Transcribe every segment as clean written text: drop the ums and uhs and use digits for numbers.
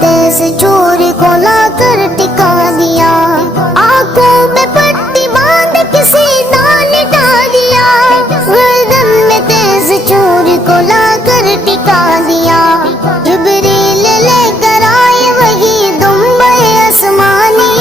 تیز چوری کو لا کر ٹکا دیا، آنکھوں میں پٹی باندھ کسی نہ لٹا دیا، گردن میں تیز چوری کو لا کر ٹکا دیا، جبریل لے کر آئے وہی دمبے آسمانی،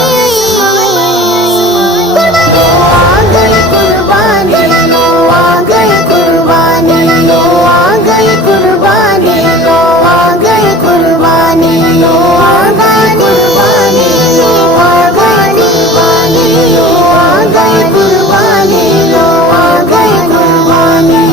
آ گئی قربانی لو، آ گئی قربانی لو، آ گئی قربانی لو، آ گئی قربانی لو، آ گئی قربانی لو، آ گئی قربانی لو، آ گئی قربانی لو، آ گئی قربانی۔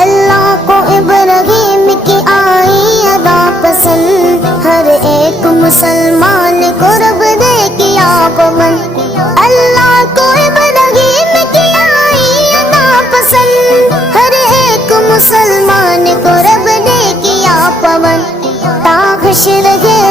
اللہ کو ابراہیم کی آئی ادا پسند، ہر ایک مسلمان کو رب نے کیا پابند، اللہ کو ابراہیم کی آئی ادا پسند، ہر ایک مسلمان کو رب نے کیا پابند، تا حشر گئے